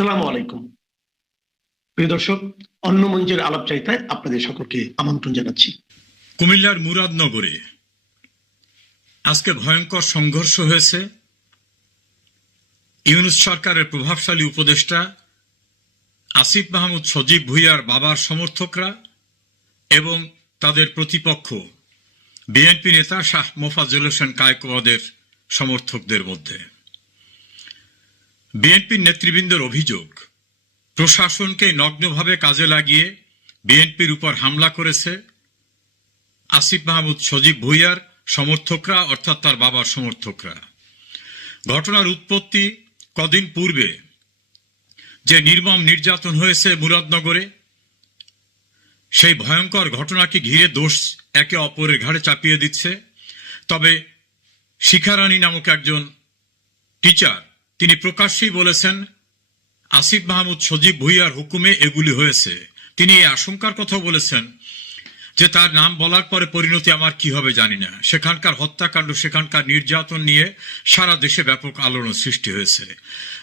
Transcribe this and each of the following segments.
আসসালামু আলাইকুম প্রিয় দর্শক, অন্য মঞ্চের আলাপচারিতায় আপনাদের সকলকে আমন্ত্রণ জানাচ্ছি। কুমিল্লার মুরাদনগরে আজকে ভয়ঙ্কর সংঘর্ষ হয়েছে। ইউনূস সরকারের প্রভাবশালী উপদেষ্টা আসিফ মাহমুদ সজীব ভুঁইয়ার বাবার সমর্থকরা এবং তাদের প্রতিপক্ষ বিএনপি নেতা শাহ মোফাজ্জল হোসেন কায়কোবাদের সমর্থকদের মধ্যে। বিএনপির নেতৃবৃন্দের অভিযোগ, প্রশাসনকে নগ্নভাবে কাজে লাগিয়ে বিএনপির উপর হামলা করেছে আসিফ মাহমুদ সজীব ভুঁইয়ার সমর্থকরা, অর্থাৎ তার বাবার সমর্থকরা। ঘটনার উৎপত্তি কদিন পূর্বে যে নির্মম নির্যাতন হয়েছে মুরাদনগরে, সেই ভয়ঙ্কর ঘটনাকে ঘিরে দোষ একে অপরের ঘাড়ে চাপিয়ে দিচ্ছে। তবে শিখারানী নামক একজন টিচার, তিনি প্রকাশ্যেই বলেছেন আসিফ মাহমুদ সজীব ভুঁইয়ার হুকুমে এগুলি হয়েছে। তিনি এই আশঙ্কার কথা বলেছেন যে তার নাম বলার পরে পরিণতি আমার কি হবে জানি না। সেখানকার হত্যাকাণ্ড, সেখানকার নির্যাতন নিয়ে সারা দেশে ব্যাপক আলোড়ন সৃষ্টি হয়েছে।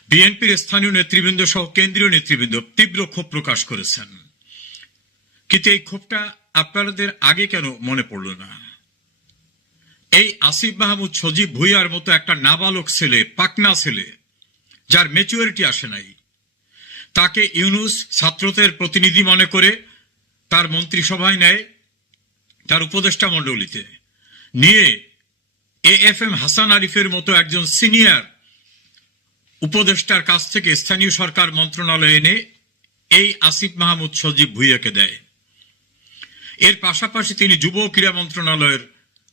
বিএনপির স্থানীয় নেতৃবৃন্দ সহ কেন্দ্রীয় নেতৃবৃন্দ তীব্র ক্ষোভ প্রকাশ করেছেন। কিন্তু এই ক্ষোভটা আপনাদের আগে কেন মনে পড়ল না? এই আসিফ মাহমুদ সজীব ভুঁইয়ার মতো একটা নাবালক ছেলে, পাকনা ছেলে, যার ম্যাচুরিটি আসে নাই, তাকে ইউনূস ছাত্রদের প্রতিনিধি মনে করে তার মন্ত্রিসভায় নেয়, তার উপদেষ্টা মণ্ডলীতে নিয়ে AFM হাসান আরিফের মতো একজন সিনিয়র উপদেষ্টার কাছ থেকে স্থানীয় সরকার মন্ত্রণালয়ে এনে এই আসিফ মাহমুদ সজীব ভুঁইয়াকে দেয়। এর পাশাপাশি তিনি যুব ক্রীড়া মন্ত্রণালয়ের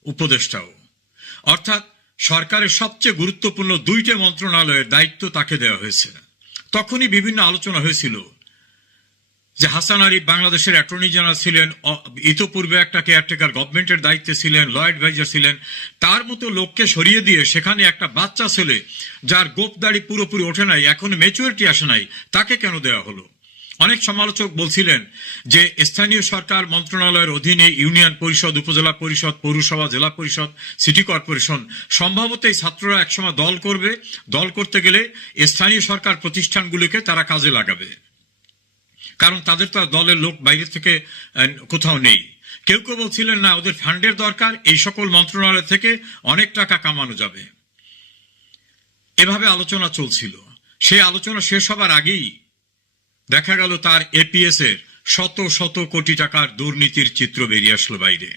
উপদেষ্টাও, অর্থাৎ সরকারের সবচেয়ে গুরুত্বপূর্ণ দুইটা মন্ত্রণালয়ের দায়িত্ব তাকে দেওয়া হয়েছে। তখনই বিভিন্ন আলোচনা হয়েছিল যে হাসান আরিফ বাংলাদেশের অ্যাটর্নি জেনারেল ছিলেন, ইতোপূর্বে একটা কেয়ারটেকার গভর্নমেন্টের দায়িত্বে ছিলেন, ল অ্যাডভাইজার ছিলেন, তার মতো লোককে সরিয়ে দিয়ে সেখানে একটা বাচ্চা ছেলে যার গোপ দাড়ি পুরোপুরি ওঠে নাই, এখনো ম্যাচুরিটি আসে নাই, তাকে কেন দেওয়া হলো? অনেক সমালোচক বলছিলেন যে স্থানীয় সরকার মন্ত্রণালয়ের অধীনে ইউনিয়ন পরিষদ, উপজেলা পরিষদ, পৌরসভা, জেলা পরিষদ, সিটি কর্পোরেশন সম্ভবত এই ছাত্ররা একসময় দল করবে, দল করতে গেলে স্থানীয় সরকার প্রতিষ্ঠানগুলিকে তারা কাজে লাগাবে, কারণ তাদের তো দলের লোক বাইরে থেকে কোথাও নেই। কেউ কেউ বলছিলেন না, ওদের ফান্ডের দরকার, এই সকল মন্ত্রণালয় থেকে অনেক টাকা কামানো যাবে। এভাবে আলোচনা চলছিল। সেই আলোচনা শেষ হবার আগেই দেখা গেল তার APS এর শত শত কোটি টাকার দুর্নীতির চিত্র বেরিয়ে আসলো বাইরে।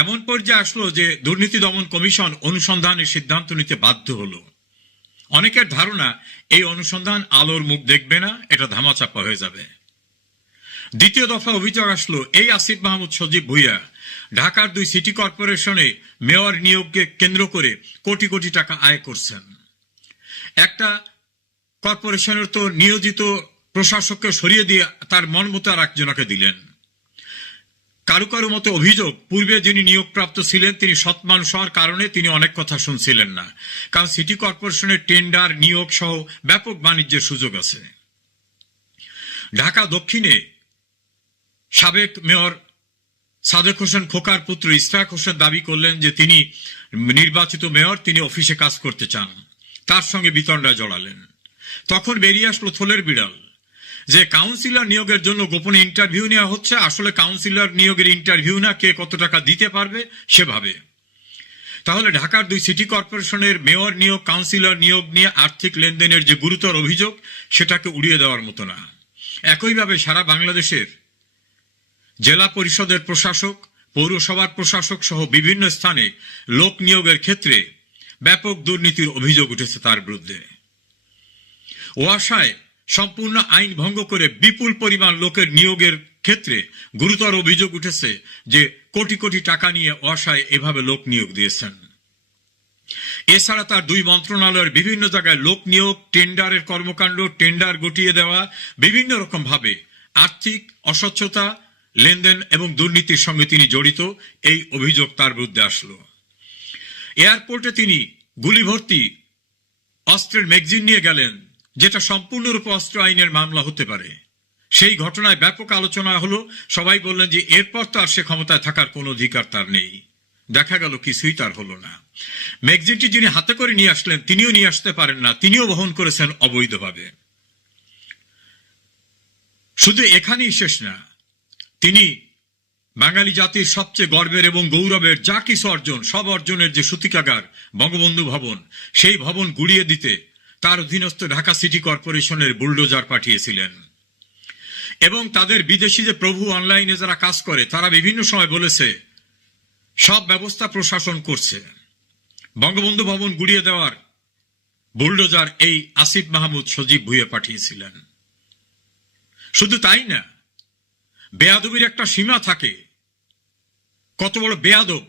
এমন পর্যায়ে আসলো যে দুর্নীতি দমন কমিশন অনুসন্ধানের সিদ্ধান্ত নিতে বাধ্য হলো। অনেকের ধারণা এই অনুসন্ধান আলোর মুখ দেখবে না, এটা ধামাচাপা হয়ে যাবে। দ্বিতীয় দফা অভিযোগ আসলো, এই আসিফ মাহমুদ সজীব ভুঁইয়া ঢাকার 2 সিটি কর্পোরেশনে মেয়র নিয়োগকে কেন্দ্র করে কোটি কোটি টাকা আয় করছেন। একটা কর্পোরেশনের তো নিয়োজিত প্রশাসককে সরিয়ে দিয়ে তার মন মতো আর একজনকে দিলেন। কারো কারো মতো অভিযোগ, পূর্বে যিনি নিয়োগপ্রাপ্ত ছিলেন তিনি সৎ মানুষ হওয়ার কারণে তিনি অনেক কথা শুনছিলেন না, কারণ সিটি কর্পোরেশনের টেন্ডার, নিয়োগ সহ ব্যাপক বাণিজ্যের সুযোগ আছে। ঢাকা দক্ষিণে সাবেক মেয়র সাদেক হোসেন খোকার পুত্র ইশরাক হোসেন দাবি করলেন যে তিনি নির্বাচিত মেয়র, তিনি অফিসে কাজ করতে চান, তার সঙ্গে বিতণ্ডায় জড়ালেন। তখন বেরিয়ে আসলো থলের বিড়াল যে কাউন্সিলর নিয়োগের জন্য গোপনে ইন্টারভিউ নেওয়া হচ্ছে। আসলে কাউন্সিলর নিয়োগের ইন্টারভিউ না, কে কত টাকা দিতে পারবে সেভাবে। তাহলে ঢাকার 2 সিটি কর্পোরেশনের মেয়র নিয়োগ, কাউন্সিলর নিয়োগ নিয়ে আর্থিক লেনদেনের যে গুরুতর অভিযোগ, সেটাকে উড়িয়ে দেওয়ার মতো না। একইভাবে সারা বাংলাদেশের জেলা পরিষদের প্রশাসক, পৌরসভার প্রশাসক সহ বিভিন্ন স্থানে লোক নিয়োগের ক্ষেত্রে ব্যাপক দুর্নীতির অভিযোগ উঠেছে তার বিরুদ্ধে। ওয়াসায় সম্পূর্ণ আইন ভঙ্গ করে বিপুল পরিমাণ লোকের নিয়োগের ক্ষেত্রে গুরুতর অভিযোগ উঠেছে যে কোটি কোটি টাকা নিয়ে ওয়াসায় এভাবে লোক নিয়োগ দিয়েছেন। এছাড়া তার 2 মন্ত্রণালয়ের বিভিন্ন জায়গায় লোক নিয়োগ, টেন্ডারের কর্মকাণ্ড, টেন্ডার গটিয়ে দেওয়া, বিভিন্ন রকম ভাবে আর্থিক অস্বচ্ছতা, লেনদেন এবং দুর্নীতির সঙ্গে তিনি জড়িত, এই অভিযোগ তার বিরুদ্ধে আসলো। এয়ারপোর্টে তিনি গুলি ভর্তি অস্ত্রের ম্যাগজিন নিয়ে গেলেন, যেটা সম্পূর্ণরূপে অস্ত্র আইনের মামলা হতে পারে। সেই ঘটনায় ব্যাপক আলোচনা হলো। সবাই বললেন যে এরপর তো আর সে ক্ষমতায় থাকার কোনো অধিকার তার নেই। দেখা গেল কিছুই তার হলো না। ম্যাগজিনটি যিনি হাতে করে নিয়ে আসলেন তিনিও নিয়ে আসতে পারেন না, তিনিও বহন করেছেন অবৈধভাবে। শুধু এখানেই শেষ না, তিনি বাঙালি জাতির সবচেয়ে গর্বের এবং গৌরবের যা কিছু অর্জন, সব অর্জনের যে সূতিকাগার বঙ্গবন্ধু ভবন, সেই ভবন গুড়িয়ে দিতে তার অধীনস্থ ঢাকা সিটি কর্পোরেশনের বুলডোজার পাঠিয়েছিলেন। এবং তাদের বিদেশি যে প্রভু অনলাইনে যারা কাজ করে, তারা বিভিন্ন সময় বলেছে সব ব্যবস্থা প্রশাসন করছে। বঙ্গবন্ধু ভবন গুড়িয়ে দেওয়ার বুলডোজার এই আসিফ মাহমুদ সজীব ভুঁইয়া পাঠিয়েছিলেন। শুধু তাই না, বেয়াদবির একটা সীমা থাকে। কত বড় বেয়াদব,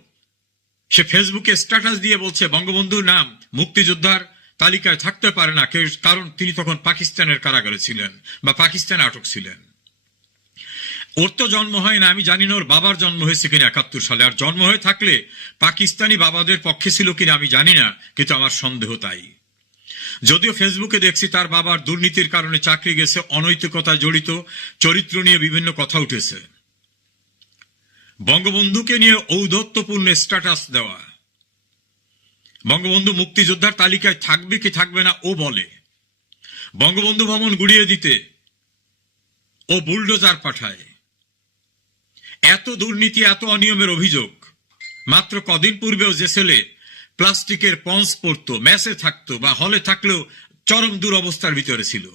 সে ফেসবুকে স্ট্যাটাস দিয়ে বলছে বঙ্গবন্ধুর নাম মুক্তিযোদ্ধার তালিকায় থাকতে পারে না, কারণ তিনি তখন পাকিস্তানের কারাগারে ছিলেন বা পাকিস্তানে আটক ছিলেন। ওর তো জন্ম হয় না, আমি জানি না ওর বাবার জন্ম হয়েছে কিনা 71 সালে, আর জন্ম হয়ে থাকলে পাকিস্তানি বাবাদের পক্ষে ছিল কিনা আমি জানি না, কিন্তু আমার সন্দেহ তাই। যদিও ফেসবুকে দেখছি তার বাবার দুর্নীতির কারণে চাকরি গেছে, অনৈতিকতায় জড়িত, চরিত্র নিয়ে বিভিন্ন কথা উঠেছে। বঙ্গবন্ধুকে নিয়ে ঔদ্ধত্যপূর্ণ স্ট্যাটাস দেওয়া, বঙ্গবন্ধু মুক্তিযোদ্ধার তালিকায় থাকবে কি থাকবে না ও বলে, বঙ্গবন্ধু ভবন গুড়িয়ে দিতে ও বুলডোজার পাঠায়। এত দুর্নীতি, এত অনিয়মের অভিযোগ। মাত্র কদিন পূর্বেও যে ছেলে প্লাস্টিকের পন্স পরতো, মেসে থাকতো বা হলে থাকলেও চরম দুরবস্থার ভিতরে ছিল,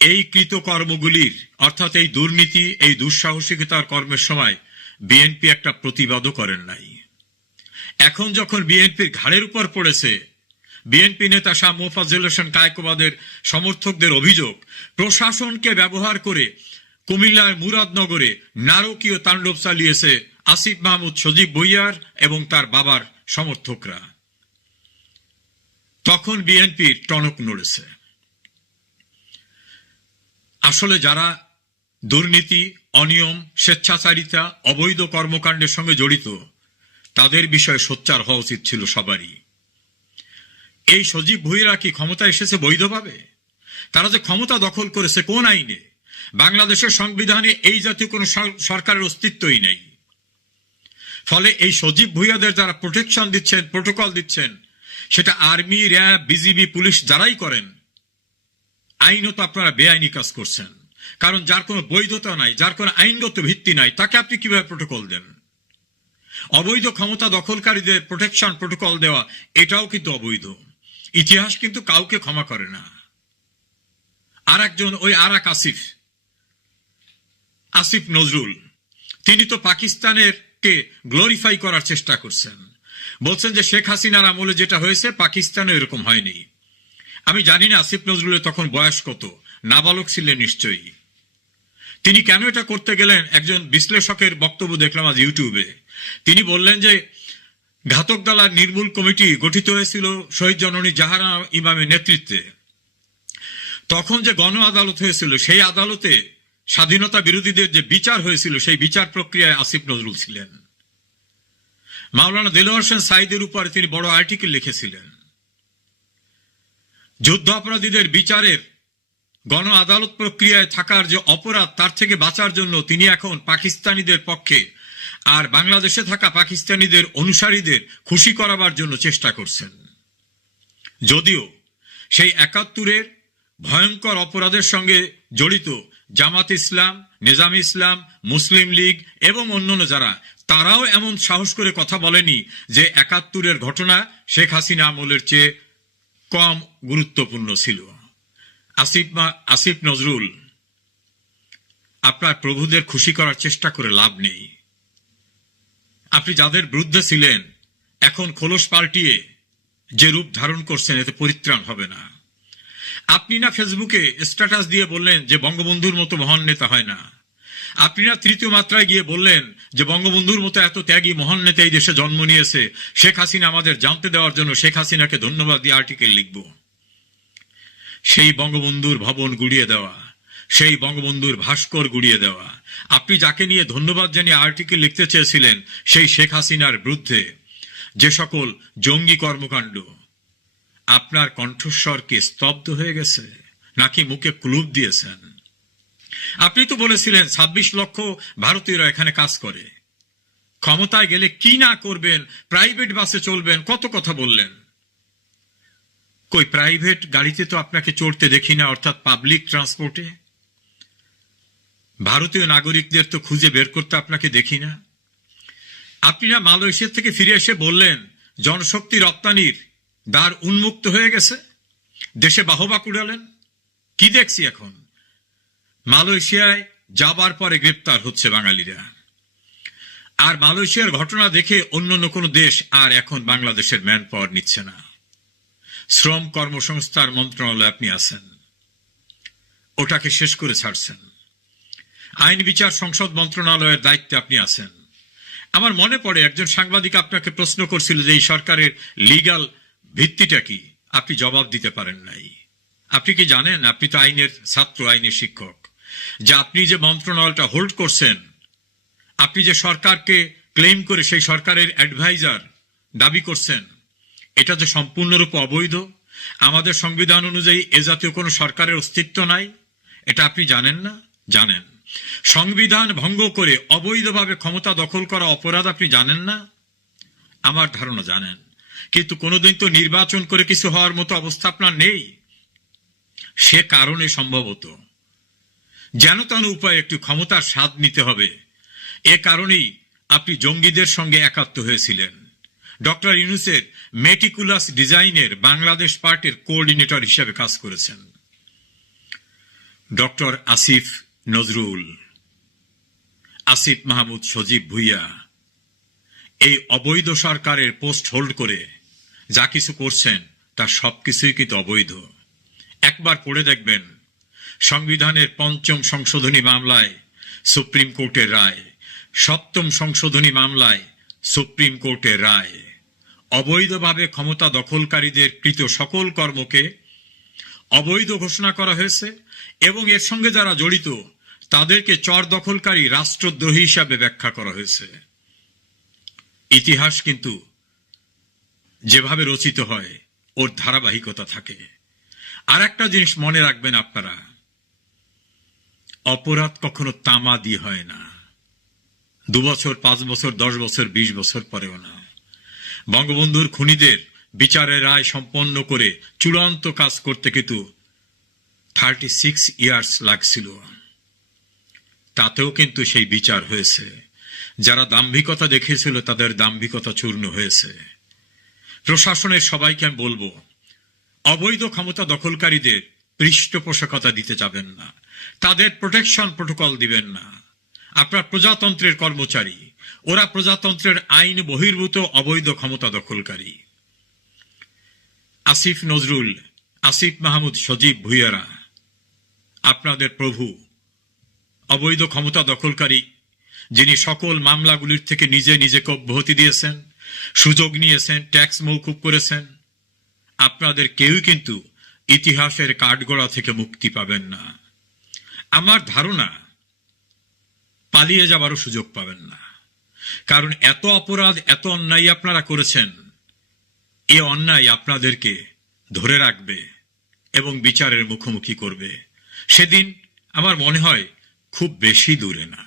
এই কৃতকর্মগুলির অর্থাৎ এই দুর্নীতি, এই দুঃসাহসিকতার কর্মের সময় বিএনপি একটা প্রতিবাদও করেন নাই। এখন যখন বিএনপির ঘাড়ের উপর পড়েছে, বিএনপি নেতা শাহ মোফাজ্জল হোসেন কায়কোবাদের সমর্থকদের অভিযোগ প্রশাসনকে ব্যবহার করে কুমিল্লার মুরাদনগরে নারকীয় তাণ্ডব চালিয়েছে আসিফ মাহমুদ সজীব ভুঁইয়ার এবং তার বাবার সমর্থকরা, তখন বিএনপির টনক নড়েছে। আসলে যারা দুর্নীতি, অনিয়ম, স্বেচ্ছাচারিতা, অবৈধ কর্মকাণ্ডের সঙ্গে জড়িত, তাদের বিষয়ে সোচ্চার হওয়া উচিত ছিল সবারই। এই সজীব ভুঁইয়ারা কি ক্ষমতা এসেছে বৈধভাবে? তারা যে ক্ষমতা দখল করেছে কোন আইনে? বাংলাদেশের সংবিধানে এই জাতীয় কোন সরকারের অস্তিত্বই নেই। ফলে এই সজীব ভুঁইয়াদের যারা প্রোটেকশন দিচ্ছেন, প্রোটোকল দিচ্ছেন, সেটা আর্মি, র্যাব, বিজিবি, পুলিশ যারাই করেন, আইনত আপনারা বেআইনি কাজ করছেন। কারণ যার কোনো বৈধতা নাই, যার কোনো আইনগত ভিত্তি নাই, তাকে আপনি কিভাবে প্রোটোকল দেন? অবৈধ ক্ষমতা দখলকারীদের প্রোটেকশন, প্রোটোকল দেওয়া, এটাও কিন্তু অবৈধ। ইতিহাস কিন্তু কাউকে ক্ষমা করে না। আর একজন, ওই আর এক আসিফ নজরুল, তিনি তো পাকিস্তানের কে গ্লোরিফাই করার চেষ্টা করছেন, বলছেন যে শেখ হাসিনার আমলে যেটা হয়েছে পাকিস্তানে এরকম হয়নি। আমি জানি না আসিফ নজরুলের তখন বয়স কত, নাবালক ছিলেন নিশ্চয়ই। তিনি কেন এটা করতে গেলেন? একজন বিশ্লেষকের বক্তব্য দেখলাম আজ ইউটিউবে। তিনি বললেন যে ঘাতক দালার নির্মূল কমিটি গঠিত হয়েছিল শহীদ জননী জাহারা ইমামের নেতৃত্বে। তখন যে গণ আদালত হয়েছিল, সেই আদালতে স্বাধীনতা বিরোধীদের যে বিচার হয়েছিল, সেই বিচার প্রক্রিয়ায় আসিফ নজরুল ছিলেন। মাওলানা দেলোয়ার হোসেন সাঈদের উপরে তিনি বড় আর্টিকেল লিখেছিলেন। যুদ্ধ অপরাধীদের বিচারের গণ আদালত প্রক্রিয়ায় থাকার যে অপরাধ, তার থেকে বাঁচার জন্য তিনি এখন পাকিস্তানিদের পক্ষে আর বাংলাদেশে থাকা পাকিস্তানিদের অনুসারীদের খুশি করাবার জন্য চেষ্টা করছেন। যদিও সেই ৭১-এর ভয়ঙ্কর অপরাধের সঙ্গে জড়িত জামাত ইসলাম, নিজাম ইসলাম, মুসলিম লীগ এবং অন্যান্য যারা, তারাও এমন সাহস করে কথা বলেনি যে ৭১-এর ঘটনা শেখ হাসিনা আমলের চেয়ে কম গুরুত্বপূর্ণ ছিল। আসিফ নজরুল, আপনার প্রভুদের খুশি করার চেষ্টা করে লাভ নেই। আপনি যাদের বিরুদ্ধে ছিলেন, এখন খোলস পাল্টিয়ে যে রূপ ধারণ করছেন, এতে পরিত্রাণ হবে না। আপনি না ফেসবুকে স্ট্যাটাস দিয়ে বললেন যে বঙ্গবন্ধুর মতো মহান নেতা হয় না। আপনি না তৃতীয় মাত্রায় গিয়ে বললেন যে বঙ্গবন্ধুর মতো এত ত্যাগী মহান নেতা এই দেশে জন্ম নিয়েছে, শেখ হাসিনা আমাদের জানতে দেওয়ার জন্য শেখ হাসিনাকে ধন্যবাদ দিয়ে আর্টিকেল লিখব। সেই বঙ্গবন্ধুর ভবন গুড়িয়ে দেওয়া, সেই বঙ্গবন্ধুর ভাস্কর গুড়িয়ে দেওয়া, আপনি যাকে নিয়ে ধন্যবাদ জানিয়ে আর্টিকেল লিখতে চেয়েছিলেন, সেই শেখ হাসিনার বিরুদ্ধে যে সকল জঙ্গি কর্মকাণ্ড, আপনার কণ্ঠস্বর কি স্তব্ধ হয়ে গেছে নাকি মুখে ক্লুব দিয়েছেন? আপনি তো বলেছিলেন ২৬ লক্ষ ভারতীয়রা এখানে কাজ করে, ক্ষমতায় গেলে কি না করবেন, প্রাইভেট বাসে চলবেন, কত কথা বললেন। কই প্রাইভেট গাড়িতে তো আপনাকে চড়তে দেখি না, অর্থাৎ পাবলিক ট্রান্সপোর্টে। ভারতীয় নাগরিকদের তো খুঁজে বের করতে আপনাকে দেখি না। আপনি না মালয়েশিয়া থেকে ফিরে এসে বললেন জনশক্তি রপ্তানির দ্বার উন্মুক্ত হয়ে গেছে, দেশে বাহবা কুড়ালেন। কি দেখছি এখন? মালয়েশিয়ায় যাবার পরে গ্রেপ্তার হচ্ছে বাঙালিরা। আর মালয়েশিয়ার ঘটনা দেখে অন্য কোনো দেশ আর এখন বাংলাদেশের ম্যান পাওয়ার নিচ্ছে না। শ্রম কর্মসংস্থান মন্ত্রণালয়ে আপনি আছেন, ওটাকে শেষ করে ছাড়ছেন। আইন বিচার সংসদ মন্ত্রণালয়ের দায়িত্বে আপনি আছেন। আমার মনে পড়ে একজন সাংবাদিক আপনাকে প্রশ্ন করছিল যে এই সরকারের লিগ্যাল ভিত্তিটা কি, আপনি জবাব দিতে পারেন নাই। আপনি কি জানেন, আপনি তো আইনের ছাত্র, আইনের শিক্ষক, যে আপনি যে মন্ত্রণালয়টা হোল্ড করছেন, আপনি যে সরকারকে ক্লেম করে সেই সরকারের অ্যাডভাইজার দাবি করছেন, এটা যে সম্পূর্ণরূপে অবৈধ। আমাদের সংবিধান অনুযায়ী এ জাতীয় কোনো সরকারের অস্তিত্ব নাই, এটা আপনি জানেন না? জানেন। সংবিধান ভঙ্গ করে অবৈধভাবে ক্ষমতা দখল করা অপরাধ আপনি জানেন না? আমার ধারণা জানেন, কিন্তু কোনোদিন তো নির্বাচন করে কিছু হওয়ার মতো অবস্থা আপনার নেই। সে কারণে সম্ভবত যেন তেন উপায়ে একটু ক্ষমতার স্বাদ নিতে হবে, এ কারণেই আপনি জঙ্গিদের সঙ্গে একাত্ম হয়েছিলেন। ডক্টর ইউনূসের মেটিকুলাস ডিজাইনের বাংলাদেশ পার্টির কোঅর্ডিনেটর হিসেবে কাজ করেছেন। ডক্টর আসিফ নজরুল, আসিফ মাহমুদ সজীব ভুইয়া এই অবৈধ সরকারের পোস্ট হোল্ড করে যা কিছু করছেন তার সবকিছুই কিন্তু অবৈধ। একবার পড়ে দেখবেন সংবিধানের ৫ম সংশোধনী মামলায় সুপ্রিম কোর্টের রায়, ৭ম সংশোধনী মামলায় সুপ্রিম কোর্টের রায়। অবৈধভাবে ক্ষমতা দখলকারীদের কৃত সকল কর্মকে অবৈধ ঘোষণা করা হয়েছে এবং এর সঙ্গে যারা জড়িত তাদেরকে চর দখলকারী রাষ্ট্রদ্রোহী হিসাবে ব্যাখ্যা করা হয়েছে। ইতিহাস কিন্তু যেভাবে রচিত হয় ওর ধারাবাহিকতা থাকে। আর একটা জিনিস মনে রাখবেন আপনারা, অপরাধ কখনো তামা দিয়ে হয় না, ২ বছর, ৫ বছর, 10 বছর, 20 বছর পরেও না। বঙ্গবন্ধুর খুনিদের বিচারের রায় সম্পন্ন করে চূড়ান্ত কাজ করতে কিন্তু 36 ইয়ার্স লাগছিল, তাতেও কিন্তু সেই বিচার হয়েছে। যারা দাম্ভিকতা দেখিয়েছিল তাদের দাম্ভিকতা চূর্ণ হয়েছে। প্রশাসনের সবাইকে আমি বলবো, অবৈধ ক্ষমতা দখলকারীদের পৃষ্ঠপোষকতা দিতে যাবেন না, তাদের প্রোটেকশন প্রোটোকল দিবেন না। আপনার প্রজাতন্ত্রের কর্মচারী, ওরা প্রজাতন্ত্রের আইন বহির্ভূত অবৈধ ক্ষমতা দখলকারী। আসিফ নজরুল, আসিফ মাহমুদ সজীব ভুইয়ারা আপনাদের প্রভু, অবৈধ ক্ষমতা দখলকারী, যিনি সকল মামলাগুলির থেকে নিজেকে অব্যাহতি দিয়েছেন, সুযোগ নিয়েছেন, ট্যাক্স মৌকুব করেছেন। আপনাদের কেউই কিন্তু ইতিহাসের কাঠগড়া থেকে মুক্তি পাবেন না। আমার ধারণা পালিয়ে যাবারও সুযোগ পাবেন না, কারণ এত অপরাধ, এত অন্যায় আপনারা করেছেন। এ অন্যায় আপনাদেরকে ধরে রাখবে এবং বিচারের মুখোমুখি করবে। সেদিন আমার মনে হয় খুব বেশি দূরে না।